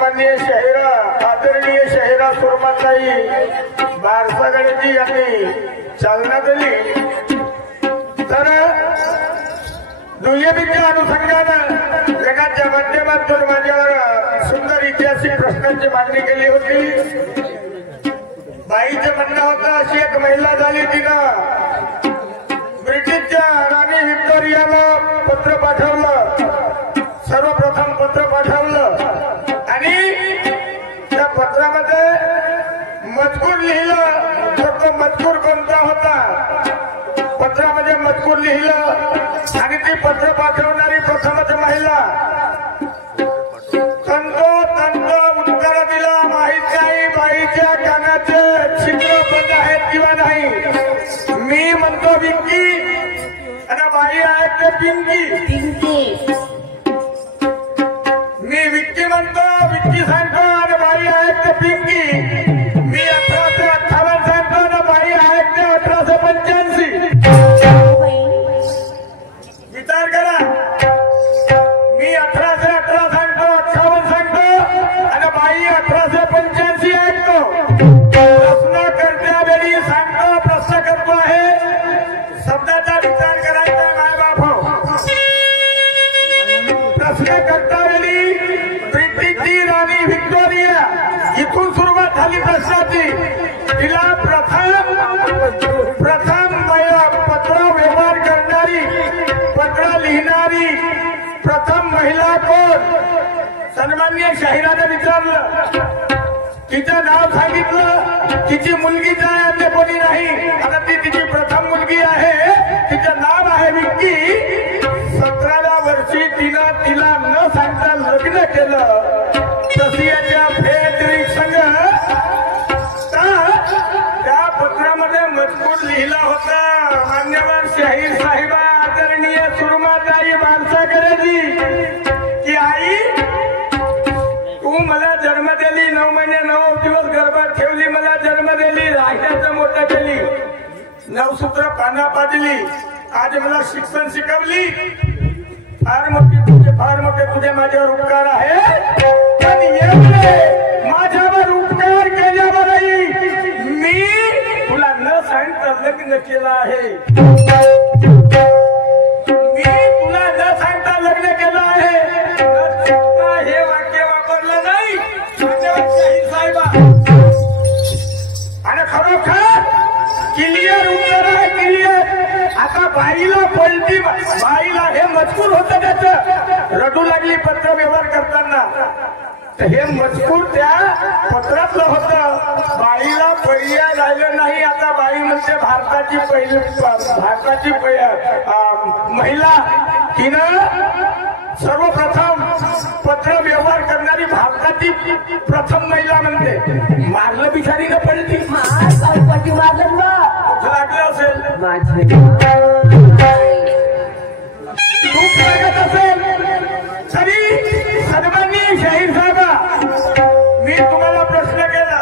सन्माननीय शहरा आदरणीय शहरा सुरमाताई बारसागडेजी यांनी चालना दिली। तर दुय्यमीच्या अनुषंगाने जगाच्या माध्यमातून माझ्यावर सुंदर ऐतिहासिक प्रश्नांची मांडणी केली होती। बाईचं म्हणणं होतं अशी एक महिला झाली, तिनं ब्रिटिशच्या राणी व्हिक्टोरियाला पत्र पाठवलं, सर्वप्रथम पत्र पाठवलं आणि त्या पत्रामध्ये मजकूर लिहिलं। तो मजकूर कोणता होता? पत्रामध्ये मजकूर लिहिलं आणि ती पत्र पाठवणारी प्रथमच महिला तंतोतंत उत्तर दिलं। माहित नाही बाईच्या कानाचे छिद्र बंद आहेत किंवा नाही। मी म्हणतो विक्की आणि बाई आहेत ते पिंकी। मी विक्की म्हणतो, विक्की सांगतो आणि बाई आहेत ते पिंकी। मी 1858 सांगतो आणि बाई आहेत ते 1885। विचार करा, मी 1818 सांगतो, 58 सांगतो आणि बाई 1885 ऐकतो। प्रश्न करत्या वेळी सांगतो, प्रश्न करतो आहे, शब्दाचा विचार करायचा माय बाप हो। प्रश्न करता वेळी ब्रिटिशची राणी व्हिक्टोरिया इथून सुरुवात झाली प्रश्नाची। तिला प्रथम पत्र व्यवहार करणारी, पत्र लिहिणारी प्रथम महिला कोण? सन्माननीय शाहिराने विचारलं, तिचं नाव सांगितलं, तिची मुलगीच आहे अन्य कोणी नाही। आता ती तिची प्रथम मुलगी आहे, तिचं नाव आहे विक्की। 17व्या वर्षी तिनं तिला न सांगता लग्न केलं। रशियाच्या फेडरिक संघ त्या पत्रामध्ये मजकूर लिहिला होता, मान्यवर शाहीर साहेबा आदरणीय सुरमाताई बारसागरेजी की आई तू मला जन्म दिली, 9 महिने 9 दिवस गर्भात ठेवली, मला जन्म दिली, राहण्याचं मोठं केली, 9 सूत्र पाना पाजली, आज मला शिक्षण शिकवली। फार मोठे तुझे माझ्यावर उपकार आहे। पण एवढे माझ्यावर उपकार केल्यावरही मी तुला न सांगता लग्न केलं आहे। मी तुला न सांगता लग्न केलं आहे। हे वाक्य वापरलं नाही शाहीर साहेबा आणि खरोखर क्लिअर उत्तर आहे, क्लिअर। आता बाईला पलटी, बाईला हे मजकूर होतं त्याचं, रडू लागली पत्र व्यवहार करताना। हे मजकूर त्या पत्रातलं होतं, बाईला पर्याय राहिलं नाही। आता बाई म्हणजे भारताची महिला, तिनं सर्वप्रथम पत्र व्यवहार करणारी भारताची प्रथम महिला म्हणते। मारलं बिचारीनं पलटी, मारलं लागलं असेल, दुःख लागत असेल तरी सन्माननीय शाहीर साहेबा मी तुम्हाला प्रश्न केला,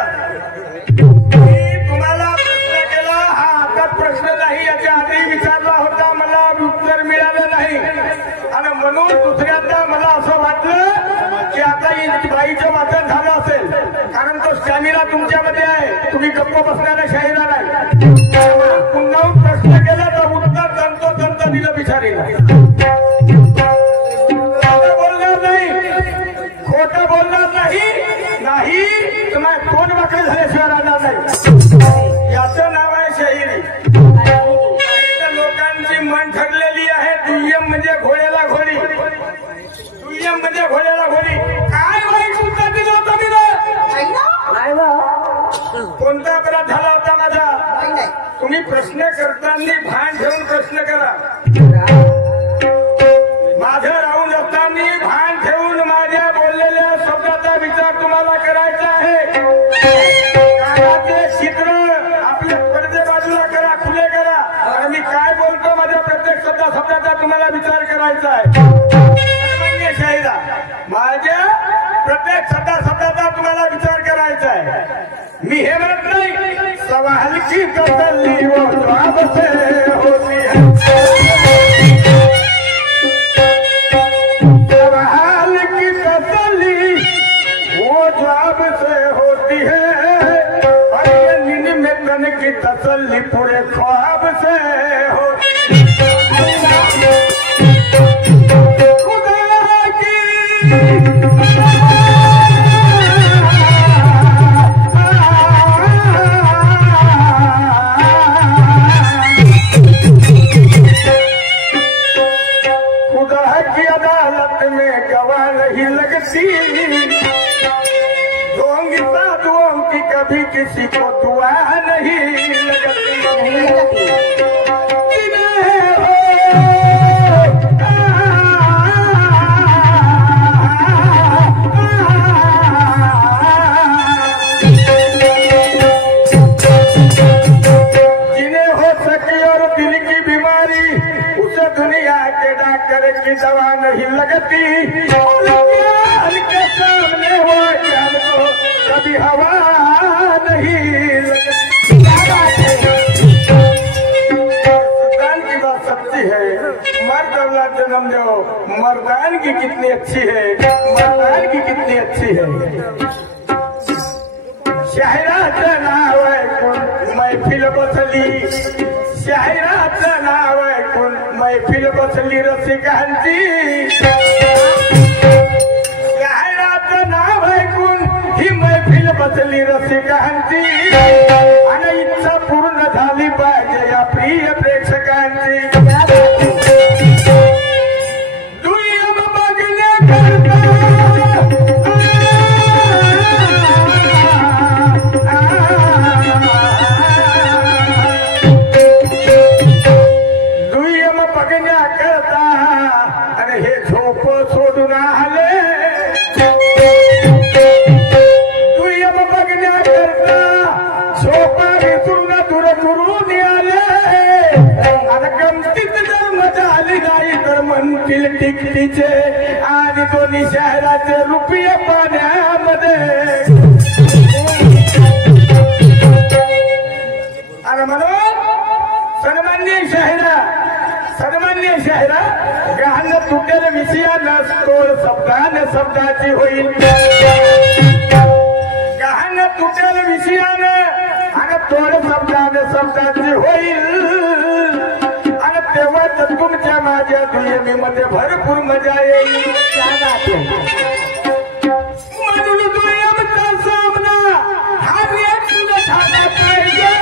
हा हातात प्रश्न नाही, याच्या आधी विचारला होता, मला उत्तर मिळालं नाही आणि म्हणून दुसऱ्यांदा मला असं वाटलं की आता बाईचं वाचन झालं असेल, कारण तो स्टॅमिना तुमच्यामध्ये आहे, तुम्ही गप्प बसणाऱ्या शाहिरा नाही। पुन्हा प्रश्न केला तर उत्तर तंतोतंत दिलं बिचारीला। खोटं बोलणार नाही तुम्हाला कोण वाकड झाल्याशिवाय राहणार नाही, याचं नाव आहे शाहिरी। लोकांची मन ठरलेली आहे, दुय्यम म्हणजे घोड्याला घोडी, दुय्यम म्हणजे घोड्याला घोडी। काय वाईट उत्तर दिलं होतं मी? कोणता अपराध झाला होता माझा? तुम्ही प्रश्न करताना भान ठेवून प्रश्न करा, माझं राहून असताना भान ठेवून माझ्या बोललेल्या शब्दाचा विचार तुम्हाला करायचा आहे। कानाचे छिद्र आपले पडदे बाजूला करा, खुले करा आणि मी काय बोलतो माझ्या प्रत्येक शब्दाचा तुम्हाला विचार करायचा आहे। सन्माननीय शाहिरा, माझ्या प्रत्येक शब्दाचा तुम्हाला विचार करायचा आहे। मी हे म्हणत नाही सवाल की तसल्ली वो ख्वाब से होती है, सवाल की तसल्ली वो से होती है और ये नींद में तन की तसल्ली पूरे ख्वाब से होती है। खुदा की अदालत में गवाह नहीं लगती, ढोंगी साधुओं की कभी किसी को दुआ नहीं लगती। जिन्हें हो सकी और दिल की बीमारी उसे दुनिया के डॉक्टर की दवा नहीं लगती। के सामने हो ज्ञान को कभी हवा नहीं लगती। सुल्तान की बात सच्ची है, मर्द औलाद जन्म दो, मर्दान की कितनी अच्छी है, मर्दान की कितनी अच्छी है। शहराचं नाव ऐकून मैफिल बसली, शहराचं नाव ऐकून मैफिल बसली रसिकांची, शहराचं नाव ऐकून ही मैफिल बसली रसिकांची, आणि इच्छा पूर्ण झाली पाहिजे या प्रिय प्रेक्षकांची। दुय्यम बघण्याकरता आणि हे झोप सोडून आले, दुय्यम बघण्याकरता झोपा विसरून दूर करून आले, आणि गमतीत जर मजा आली नाही तर म्हणतील टिकटीचे आणि दोन्ही शहराचे रुपये पाण्यामध्ये। आणि म्हणून सन्मान्य शहरा गहाण तुटेल विषयानं तोड शब्दाने शब्दाची होईल, गहाण तुटेल विषयानं आणि तोड शब्दाने शब्दाची होईल, आणि तेव्हा तर तुमच्या माझ्या दुय्यमीमध्ये भरपूर मजा येईल। म्हणून दुय्यमचा सामना हा नेट झाला पाहिजे,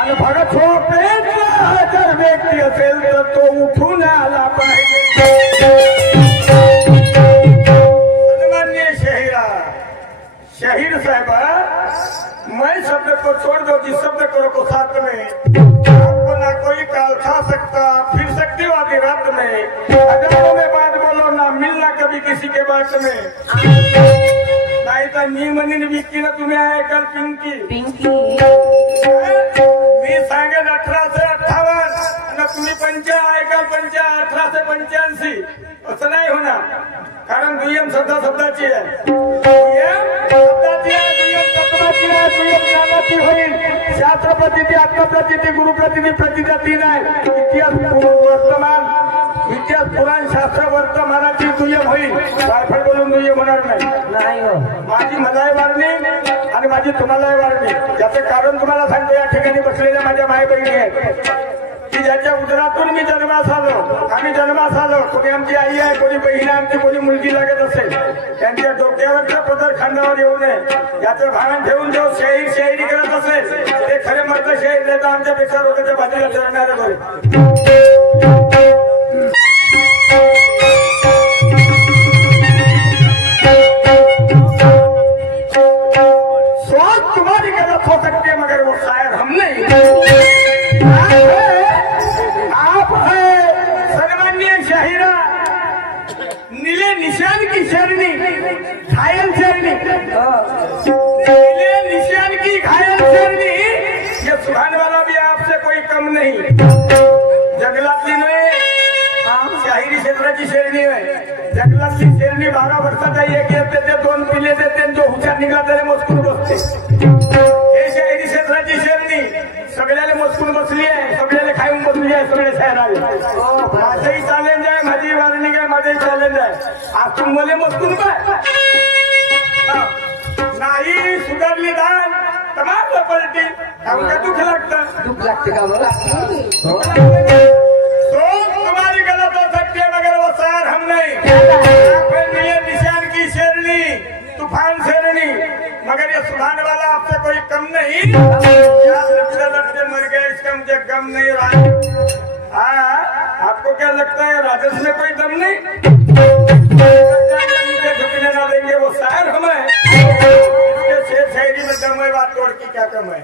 आणि भरत हो पेटला जर व्यक्ती असेल तर तो उठून आला पाहिजे। सन्मान्य शहीर साहबा, मैं शब्द को छोड़ दो जिस शब्द को साथ में आपको ना कोई काल खा सकता, फिर सकती हो आधी रात में, हजारों में बात बोलो ना मिलना कभी किसी के बात में, नाही तर मी म्हणीन विकी ना तुम्ही आहे काल पिंकी मी सांगेन 1858 आणि तुम्ही ऐकाल 1885, असं नाही होणार, कारण दुय्यम शब्दाची आहे, दुय्यम शब्दाची आहे, दुय्यम तत्वाची आहे, दुय्यम ज्ञानाची होईल। शास्त्रप्रतिती, आत्मप्रतिती, गुरुप्रतिती, प्रतिता तीन आहे, इतिहास पुराण शास्त्र वर्तमानाची दुय्यम होईल, रायफल बोलून दुय्यम होणार नाही हो। माझी मलाही वारणी आणि माझी तुम्हालाही वारणी, याचं कारण तुम्हाला सांगतो। या ठिकाणी बसलेल्या माझ्या माय बहिणी आहेत की ज्याच्या उदरातून मी जन्मास आलो, आम्ही जन्मास आलो, कोणी आमची आई आहे, कोणी बहीण आमची, कोणी मुलगी लागत असेल, त्यांच्या डोक्यावरचा पदर खांद्यावर येऊ नये याचं भान ठेवून जो शाहिरी करत असेल ते खरे मर्द शाहीर नेता आमच्यापेक्षा रोगाच्या बाजूला चढणारे बरे। सोच तुम्हारी गलत हो सकती है मगर वो शायर हम नहीं। आप है सन्मान्य शाहिरा, नीले निशान की शेरनी, घायल शेरनी, नीले निशान की घायल शेरनी, ये सुभान वाला भी आपसे कोई कम नहीं। जंगलातली नव्हे, शाहिरी क्षेत्राची शेरणी आहे। जंगलातली शेरणी 12 वर्षाचा एक येते, ते 2 पिले देते, जो हुशार निघाला त्याला मजकूर बसते। हे शाहिरी क्षेत्राची शेरणी सगळ्याला मजकूर बसली आहे, सगळ्याला खाऊन बसली आहे, सगळे शहराला। माझंही चॅलेंज आहे, माझी वारणी आहे, माझंही चॅलेंज आहे। आज तुम्हाला मजकूर काय आता पलटी का दुख लागते का बरं? तो तुम्हारी गलत हो सकती है मगर वो सैर हम नहीं। ये निशान की शेरनी तूफान शेरनी मगर ये सुधारने वाला आपसे कोई कम नहीं। लड़ते मर गए इसका मुझे गम नहीं रहा। आपको क्या लगता है राजस में कोई दम नहीं? झुकने ना देंगे वो शायर हमें। इसके शेर शायरी में दम है बात तोड़ की क्या कम है।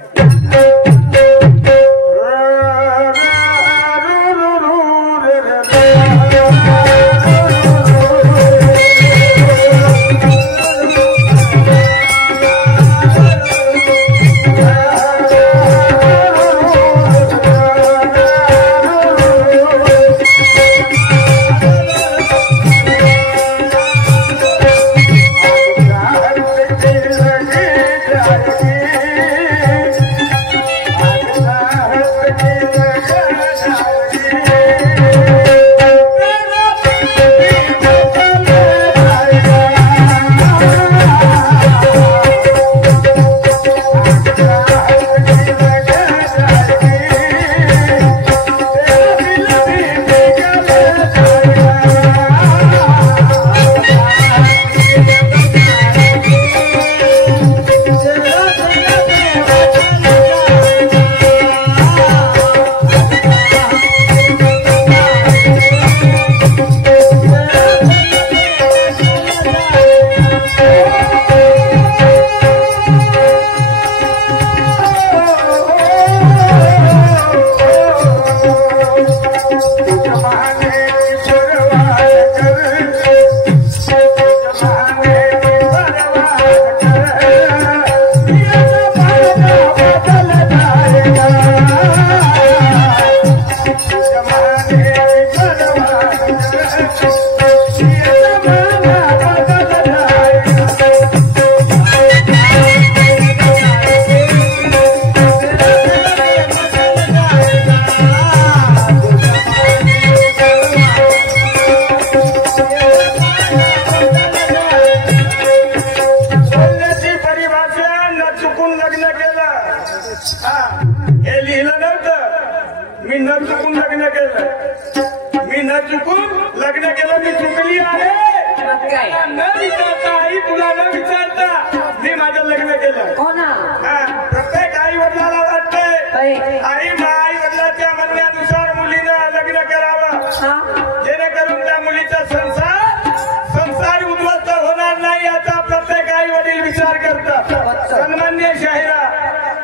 सन्मान्य शाहिरा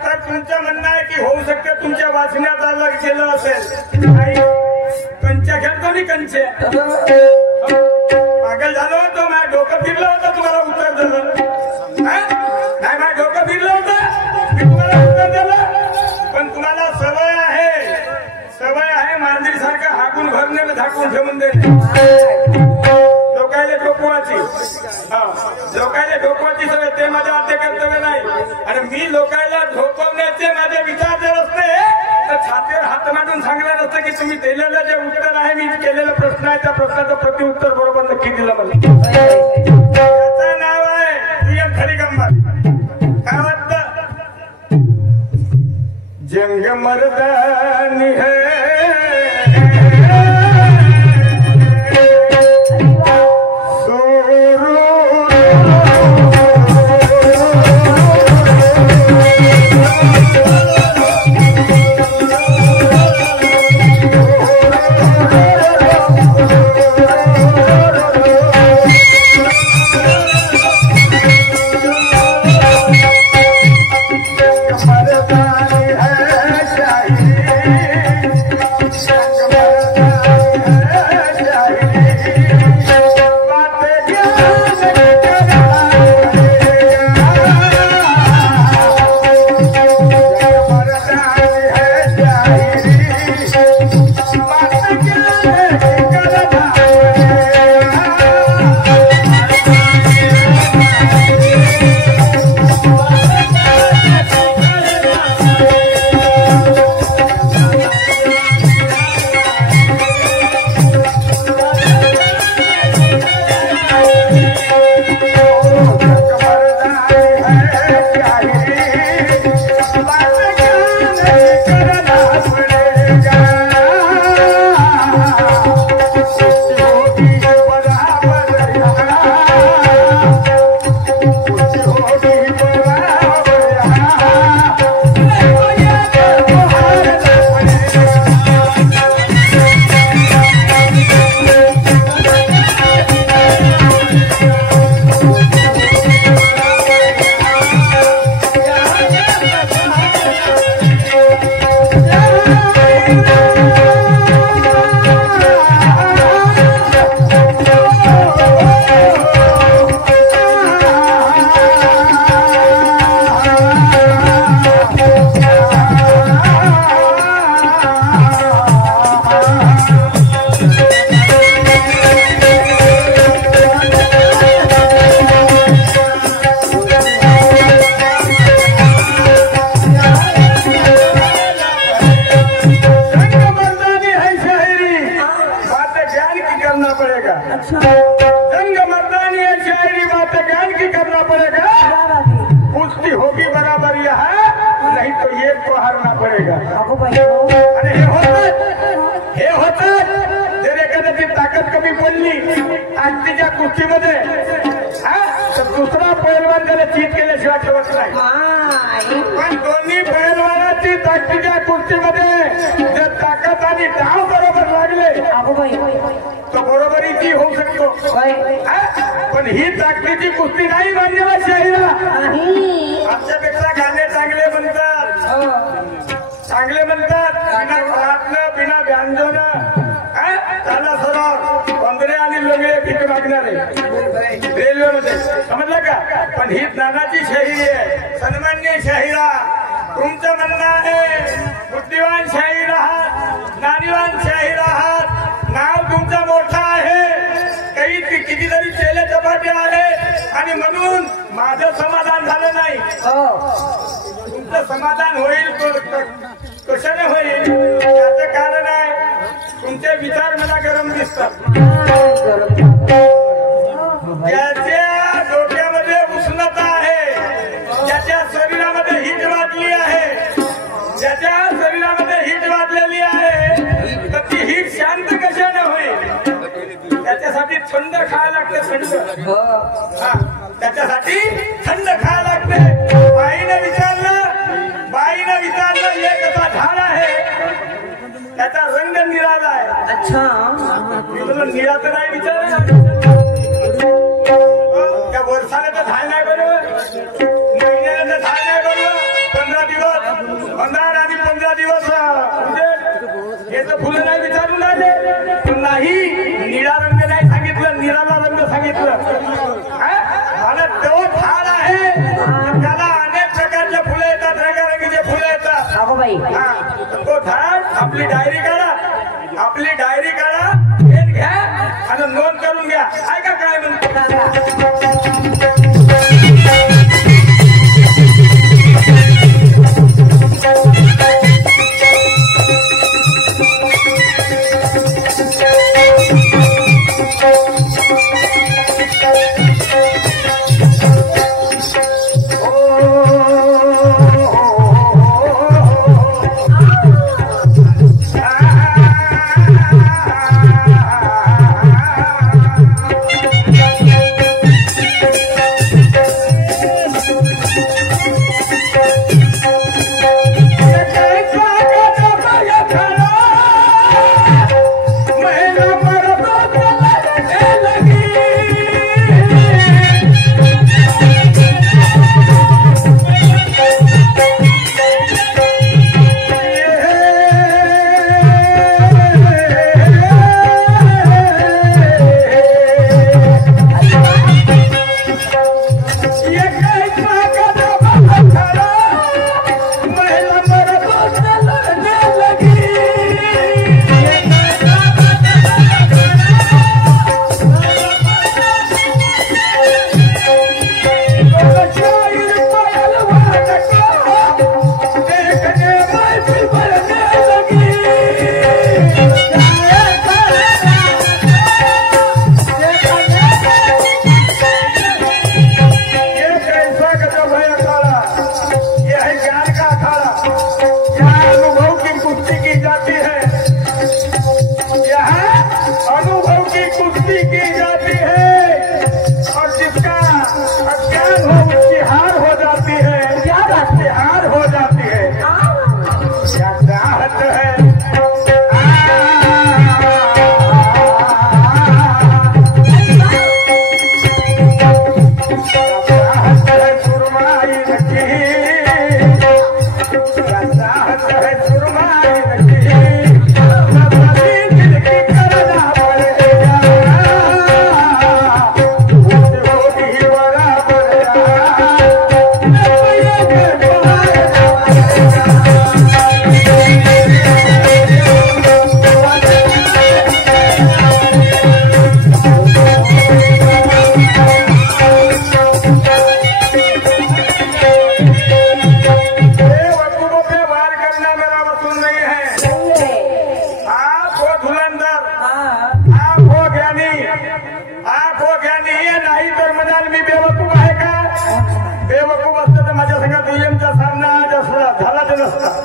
तर तुमचं म्हणणं आहे की होऊ शकते तुमच्या वाचण्यात अलग केलं असेल कंच्या खेळतो नि कंचे पागल झालो होतो माझ्या डोकं फिरलं होतं तुम्हाला उत्तर दिलं नाही माझ्या डोकं फिरलं होतं मी तुम्हाला उत्तर दिलं पण तुम्हाला सवय आहे मांजरी सारखं हाकून भरणे झाकून ठेवून देणे लोकायला ढोकवाची सवय ते माझ्या आद्य कर्तव्य नाही आणि मी लोकायला ढोकवण्याचे माझे विचार जर असते तर छातीवर हात मांडून सांगणार असतं की तुम्ही दिलेलं जे उत्तर आहे मी केलेला प्रश्न आहे त्या प्रश्नाचं प्रत्युत्तर बरोबर नक्की दिलं मला त्याचं नाव आहे प्रियम खरीगंबर काय वाटतं जंग मर्दानी है करना पड़ेगा। कुश्ती होगी बराबर यहाँ, नहीं तो ये को हारना पड़ेगा। अरे हे होतं जर एखाद्याची ताकद कमी पडली आजच्या कुस्तीमध्ये तर दुसरा पैलवान त्याला चीत केल्याशिवाय ठेवत नाही। पण दोन्ही पैलवानाची ताकदीच्या कुस्तीमध्ये जर ताकद आणि डाव बरोबर लागले तो बरोबरीची होऊ शकतो। पण ही ताकदीची कुस्ती नाही मान्यवर शाहीरा। आमच्यापेक्षा गाणे चांगले म्हणतात, चांगले म्हणतात, बिना खराबनं बिना व्यांजोनं त्याला सरळ बंदरे आणि लंगडे भीक मागणारे रेल्वेमध्ये, समजलं का? पण ही ज्ञानाची शाहिरी आहे, सन्मान्य शाहिरा। तुमचं म्हणणं आहे बुद्धिवान शाहीर आहात, ज्ञानीवान शाहीर आहात, नाव तुमचं मोठं आहे, काही कितीतरी चेले चपाटे आहे आणि म्हणून माझं समाधान झालं नाही। तुमचं समाधान होईल कशाने होईल? त्याचं कारण आहे तुमचे विचार मला गरम दिसतात। ज्याच्या डोक्यामध्ये उष्णता आहे, ज्याच्या शरीरामध्ये हिट वाटली आहे, ज्याच्या शरीरामध्ये हिट वाटलेली आहे, तर ती हिट शांत कशाने होईल? त्याच्यासाठी थंड खायला लागते, थंड। त्याच्यासाठी थंड खायला लागते। बाईनं विचारलं एक असा झाड आहे त्याचा रंग निराला आहे। अच्छा, निरा तर नाही विचारलं, त्या वर्षाला तर झाड नाही बरोबर, महिन्याला तर झाड नाही बरोबर, 15 दिवस 15 आणि 15 दिवस म्हणजे हे तर फुलं नाही विचारून राहिले। नाही निळा रंग नाही सांगितलं, निराला रंग सांगितलं। आणि तो झाड आहे त्याला अनेक प्रकारचे फुलं येतात, रंगारंगीचे फुलं येतात। तो झाड आपली डायरी काढा, आपली डायरी काढा, पेन घ्या आणि नोंद करून घ्या। ऐका काय म्हणतो,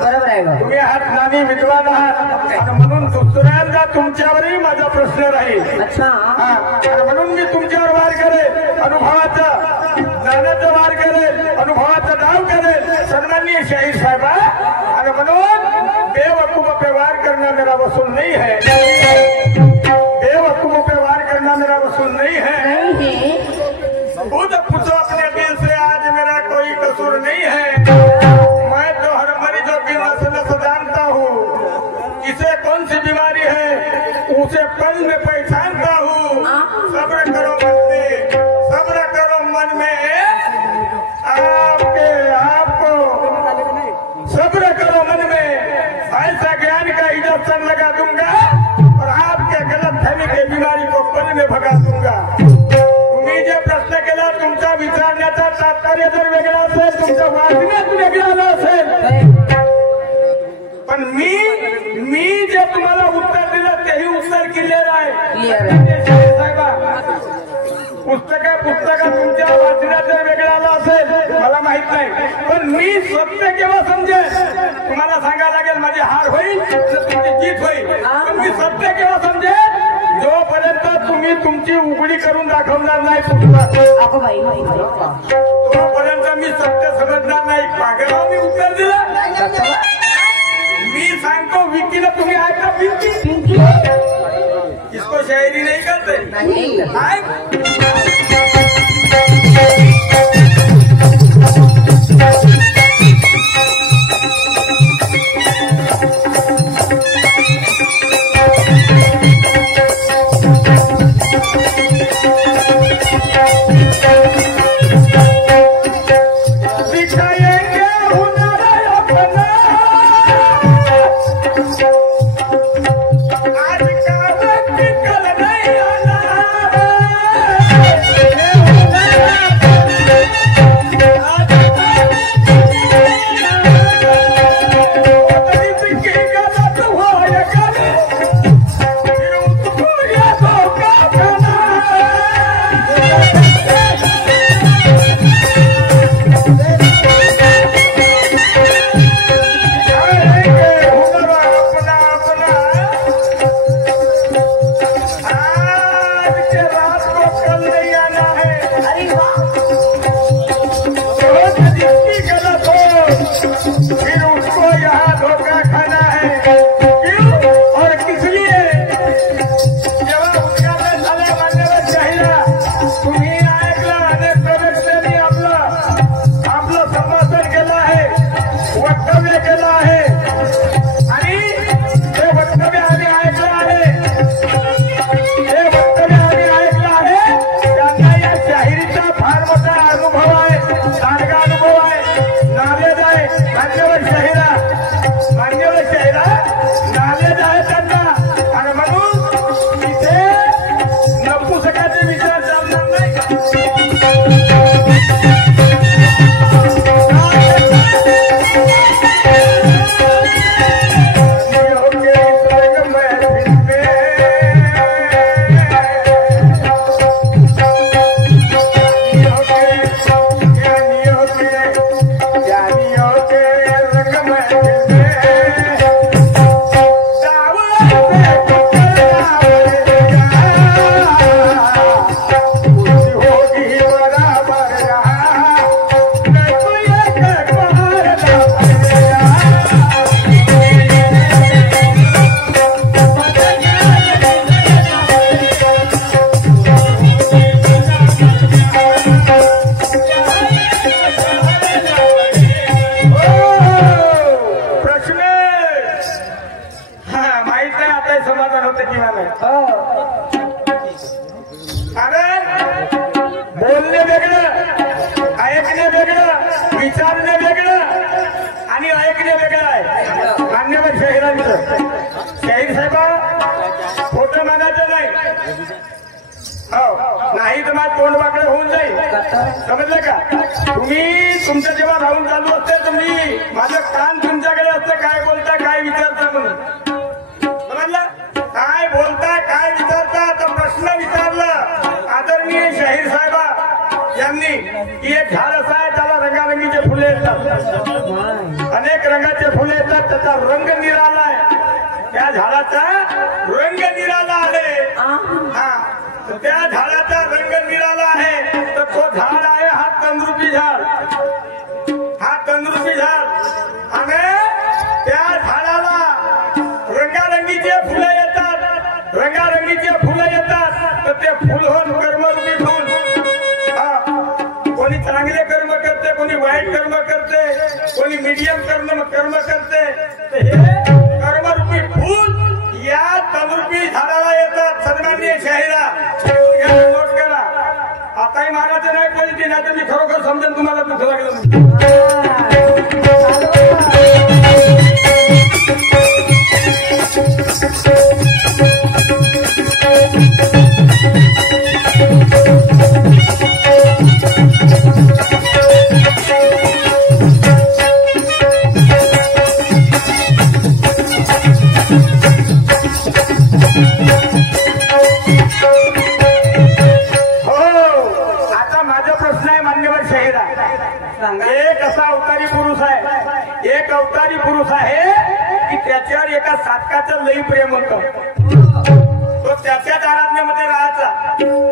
बरोबर आहे बा. तुम्ही आहात नानी विद्वान आहात आणि म्हणून दुसऱ्यांदा तुमच्यावरही माझा प्रश्न राहील. अच्छा. हा, आणि म्हणून मी तुमच्यावर वार करेल, अनुभवाचा ज्ञानाचा वार करेल, अनुभवाचा डाव करेल सन्माननीय शाहीर साहेबा. आणि म्हणून बेवकूफ पे वार करना मेरा वसूल नहीं है, बेवकूफ पे वार करना मेरा वसूल नहीं है. खुद पूछो अपने दिल से आज मेरा कोई कसूर नहीं है. मैं तो हर मरीजों की नस नस जानता हूँ, किसे कौन सी बीमारी है उसे पल में पहचानता हूँ. सब्र करो मन में, सब्र करो मन में, आपके आपको सब्र करो मन में. ऐसा ज्ञान का इंजेक्शन लगा दूंगा और आपके गलत फहमी की बीमारी को पल में भगा दूंगा. तुम्ही जे प्रश्न केला तुमचा विचारण्याचा तात्पर्य जर वेगळा असेल, तुमच्या वाचण्यात वेगळा असेल, पण मी जे तुम्हाला उत्तर दिलं तेही उत्तर क्लिअर आहे. साहेबा पुस्तका तुमच्या वाचण्यात जर वेगळा आला असेल मला माहित नाही, पण मी सत्य केव्हा समजेल तुम्हाला सांगायला लागेल. माझी हार होईल तर तुमची जीत होईल, पण मी सत्य केव्हा समजेल जोपर्यंत तुम्ही तुमची उघडी करून दाखवणार नाही तोपर्यंत मी सत्य समजणार नाही. पागराव मी उत्तर दिलं. मी सांगतो विकीला तुम्ही ऐका. विकी इसको शायरी नहीं करते. विचारणे वेगळं आणि ऐकणे वेगळं आहे. मान्यवर शाहिरांचं शाहीर साहेबा खोटं म्हणायचं नाही. हो नाही तर माझं तोंड वाकडं होऊन जाईल. समजलं का? तुम्ही तुमचं जेव्हा राहून चालू असते तुम्ही माझं कान तुमच्याकडे असतं काय बोलता काय विचारता म्हणून. समजलं? काय बोलता काय विचारता तर प्रश्न विचारला आदरणीय शाहीर साहेबा यांनी की एक झाड असं आहे त्याला रंगारंगीचे फुले येतात. अनेक रंगाचे फुले येतात, त्याचा रंग निराला आहे. त्या झाडाचा रंग निराला आहे. हा, तर त्या झाडाचा रंग निराला आहे. तर तो झाड आहे हा तंदुरुपी झाड. हा तंदुरुपी झाड. आणि त्या झाडाला रंगारंगीचे फुलं येतात. रंगारंगीचे फुलं येतात. तर ते फुल होऊन कर्मरूपी फुल. कोणी चांगले कर्म करते, कोणी वाईट कर्म करते, कोणी मीडियम कर्म करते. तर हे कर्मरूपी फुल या तंदुरुपी झाडाला येतात. सन्माननीय शाहिरा नोट करा. आताही मागायचं नाही पाहिजे, नाही तर मी खरोखर समजेन तुम्हाला दुःख लागलं. एक असा अवतारी पुरुष आहे, एक अवतारी पुरुष आहे की त्याच्यावर एका साधकाचं लई प्रेम होतं. तो त्याच्याच आराधनेमध्ये राहायचा,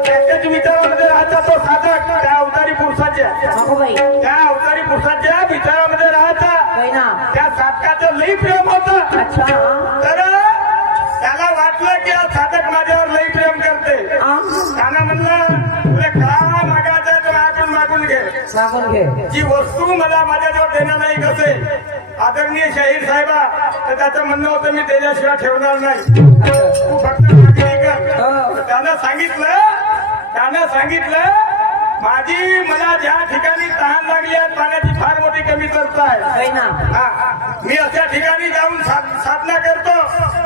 त्याच्याच विचारामध्ये राहायचा. तो साधक त्या अवतारी पुरुषाच्या विचारामध्ये राहायचा. त्या साधकाचं लई प्रेम होतं. तर त्याला वाटलं की हा साधक माझ्यावर लई प्रेम करते. त्यानं म्हणलं तुला काय मागायचं आहे तर मागून घे. जी वस्तू मला माझ्याजवळ देणार नाही कसे आदरणीय शाहीर साहेबा, तर त्याचं म्हणणं होतं मी त्याच्याशिवाय ठेवणार नाही, तू फक्त मागणी कर. त्यानं सांगितलं माझी मला ज्या ठिकाणी तहान लागली आहे, पाण्याची फार मोठी कमतरता आहे. मी अशा ठिकाणी जाऊन साधना करतो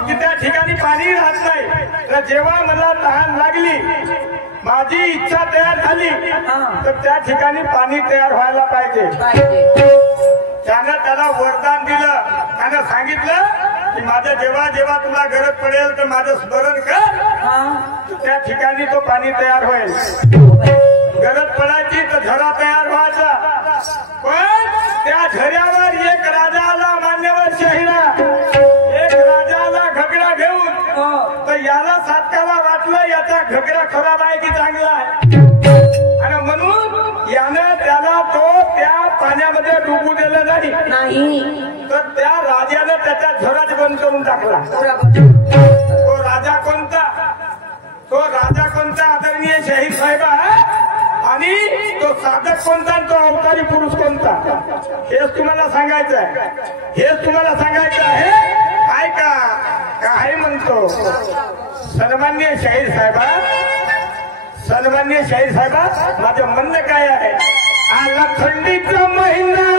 की त्या ठिकाणी पाणी राहत नाही. तर जेव्हा मला तहान लागली, माझी इच्छा तयार झाली, तर त्या ठिकाणी पाणी तयार व्हायला पाहिजे. त्यानं त्याला वरदान दिलं. त्यानं सांगितलं की माझं जेव्हा जेव्हा तुला गरज पडेल तर माझं स्मरण कर, त्या ठिकाणी तो पाणी तयार होईल. गरज पडायची तर झरा तयार व्हायचा. पण त्या झऱ्यावर एक राजा आला. मान्यवर शाहिरा, एक राजा आला घगरा घेऊन. तर याला साधकाला वाटलं याचा घगरा खराब आहे की चांगला आहे, आणि म्हणून यानं त्याला तो त्या पाण्यामध्ये डुबू दिलं नाही. तर त्या राजानं त्याचा झराच बंद करून टाकला. तो राजा कोणता आदरणीय शाहीर साहेबा, आणि तो साधक कोणता, तो अवतारी पुरुष कोणता, हेच तुम्हाला सांगायचं आहे. काय म्हणतो सन्माननीय शाहीर साहेबा, माझं म्हणणं काय आहे. आला थंडीचा महिना,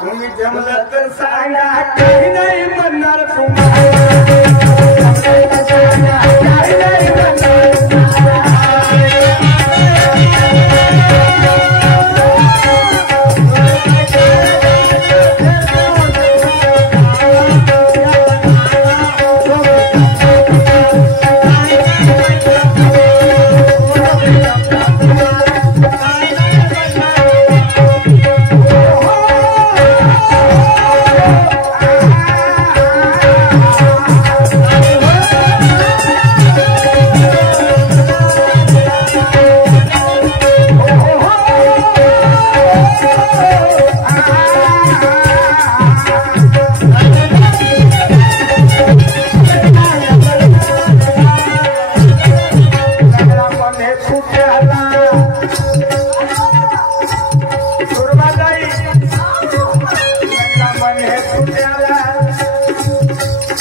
तुम्ही जमलं तर सांगा, काही नाही म्हणणार तुम्हाला. आला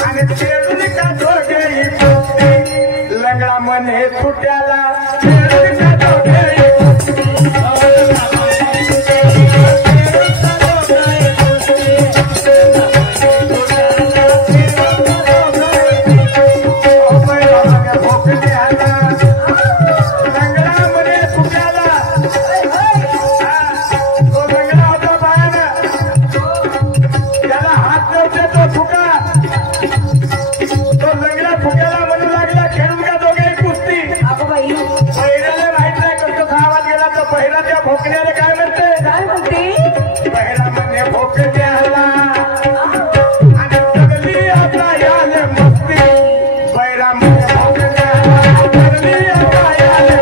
आणि खेळून का दोघेही कुस्ती लंगडा म्हणे तुट्याला खेळून का दोघेही भोकण्याला काय म्हणते पहिला म्हणे भोकण्याला आणि सगळी आता याले मस्ती पहिला म्हणे भोकण्याला सगळी आता याले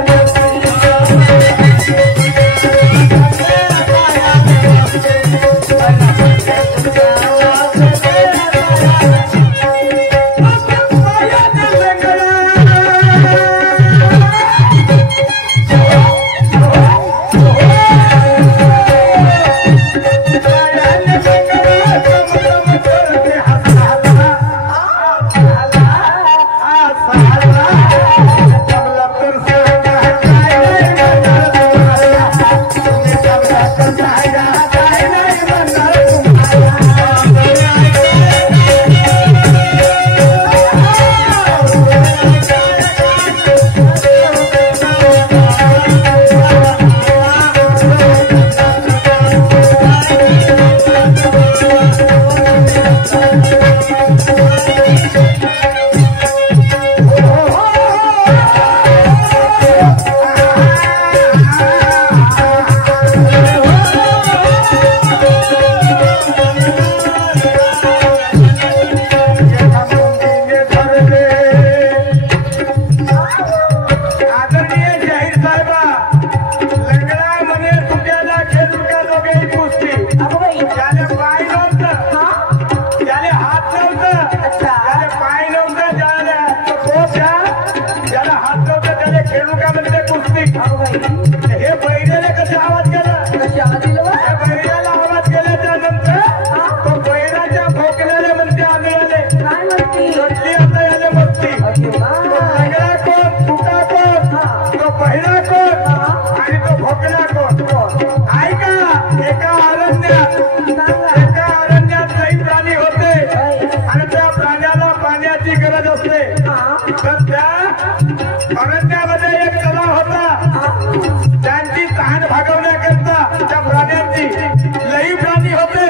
हे बैलाला कसे आवाज केला बैलाला आवाज केल्याच्या नंतर तो बैलाच्या भोकण्याला म्हणते आंधळाले शोधली आता याले मस्ती लंगडा कोण तुका कोण तो पहिला कोण आणि तो भोकणा कोण ऐका एका अरण्यात काही प्राणी होते आणि त्या प्राण्याला पाण्याची गरज असते तर त्या अरण्यामध्ये एक तलाव होता त्यांची तहान भागवण्याकरता त्या प्राण्यांची लई प्राणी होते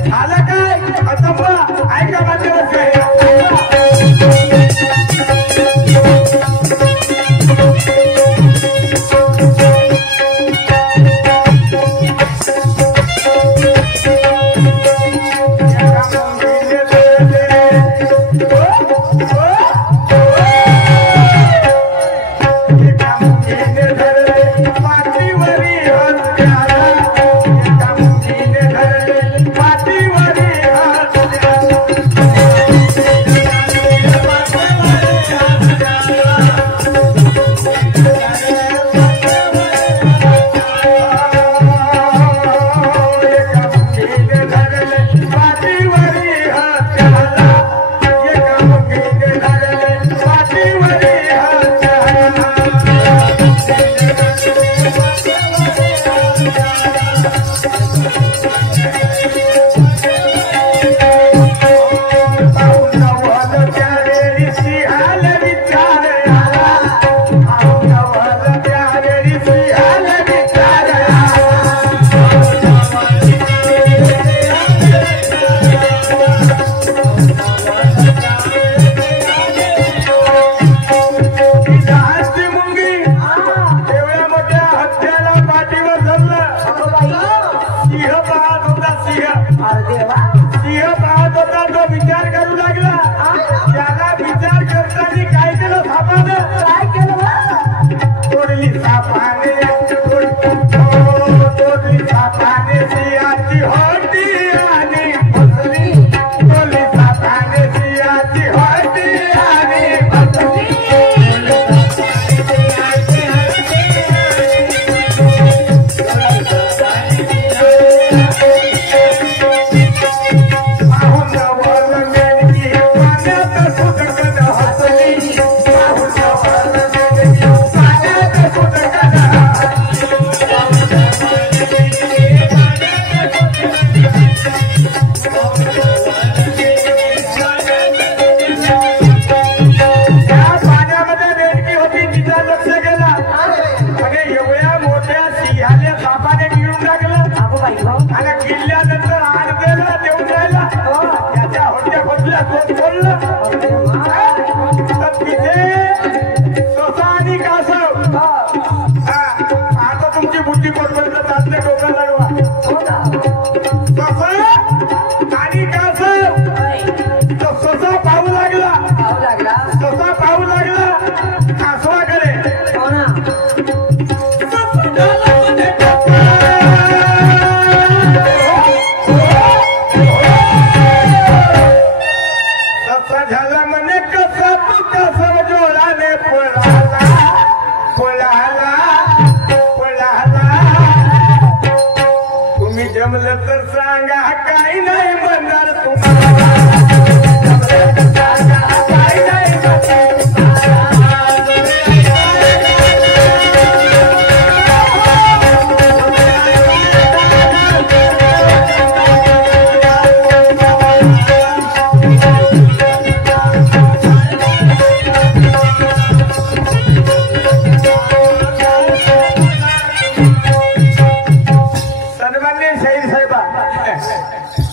झालं काय अचंबा ऐका माध्यमाचे फसल्या फसल्या बोललं तर तिथे स्वतः आणि कासव आता तुमची बुद्धी कोणपर्यंत चालते डोकं लढवा स्वतः आणि कासव तो स्वतः पाहू लागला स्वतः पाहू लागला कासवाकडे झाला म्हणे कसा तू कसं जोराने पळाला पळाला पळाला तुम्ही जमलं तर सांगा काही नाही म्हणणार तुम्हाला काही नाही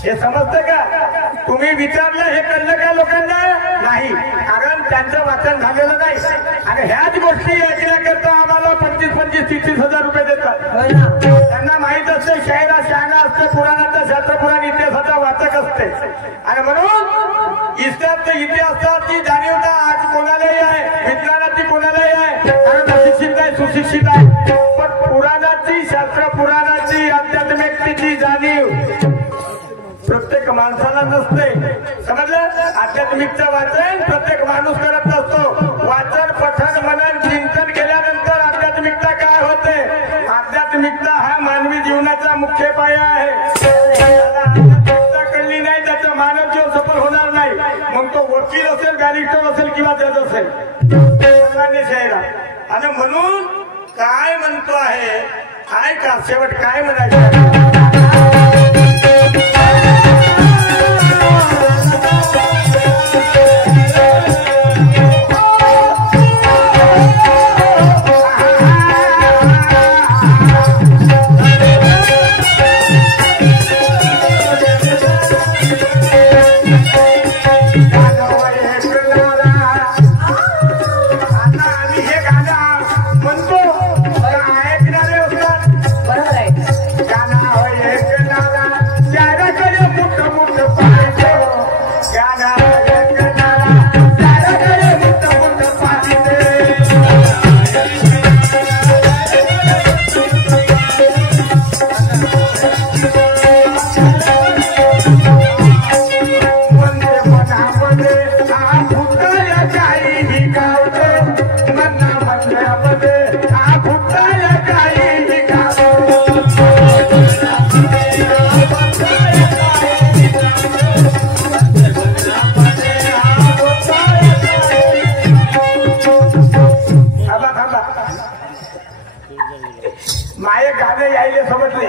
हे समजतं का तुम्ही विचारलं हे कळलं का लोकांना नाही कारण त्यांचं वाचन झालेलं नाही आणि ह्याच गोष्टी ऐकण्याकरता आम्हाला 25,000-30,000 रुपये देतात त्यांना माहित असते शायरा शहाणा असते पुराणाचा शास्त्रपुराण इतिहासाचा वाचक असते आणि म्हणून इतिहासाची जाणीवता आज कोणालाही आहे विज्ञानाची कोणालाही आहे कारण अशिक्षित आहे सुशिक्षित आहे पण पुराणाची शास्त्र पुराणाची आध्यात्मिकतेची जाणीव प्रत्येक माणसाला नसते समजलं आध्यात्मिकचं वाचन प्रत्येक माणूस करत नसतो वाचन पठण मनन चिंतन केल्यानंतर आध्यात्मिकता काय होते आध्यात्मिकता हा मानवी जीवनाचा मुख्य पाया आहे आध्यात्मिकता कळली नाही त्याचा मानव जीवन सफल होणार नाही मग तो वकील असेल बॅरिस्टर असेल किंवा जज असेल सामान्य शहरा आणि म्हणून काय म्हणतो आहे काय का शेवट काय म्हणायचं माये गाणं यायले समजले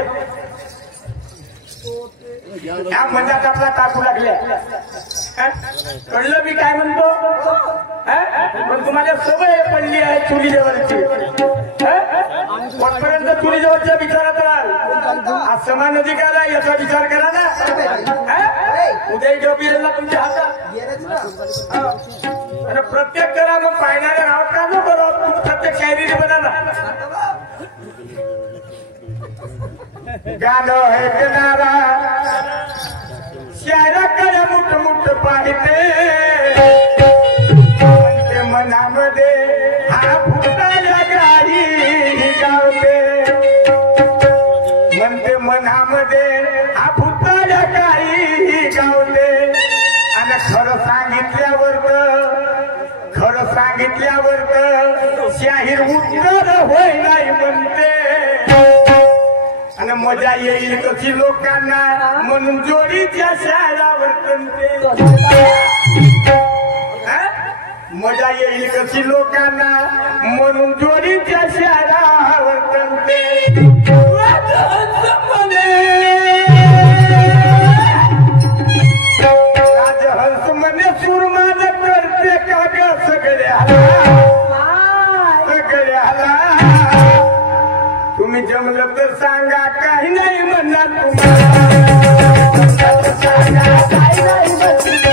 या मनात आपला टाकू लागल्या कळलं मी काय म्हणतो पण तुम्हाला सवय पडली आहे चुली जवळची कोणपर्यंत चुली जवळच्या विचारात राहाल आज समान अधिकार आहे याचा विचार करा ना उद्या जोबीला तुमच्या हातात आणि प्रत्येक करा मग पाहणारे राहत का न बरोबर प्रत्येक शायरीने बनाना गाणं हे किनारा शायराकडे मुठ मुठ पाहिते म्हणते मनामध्ये हा फुटाया गाडी गावते म्हणते मनामध्ये हा फुटाया गाडी गावते आणि खरं सांगितल्यावर शाहीर उत्तर होय नाही म्हणते आणि मजा येईल कशी लोकांना म्हणून जोडीच्या शाळावर तंते मजा येईल कशी लोकांना म्हणून जोडीच्या शाळावर तंते राजहंस म्हणे सुरमाज करते का ग सगळ्याला तुम्ही जमलं तर सांगा काही नाही म्हणणार तुम्हाला काही नाही म्हणणार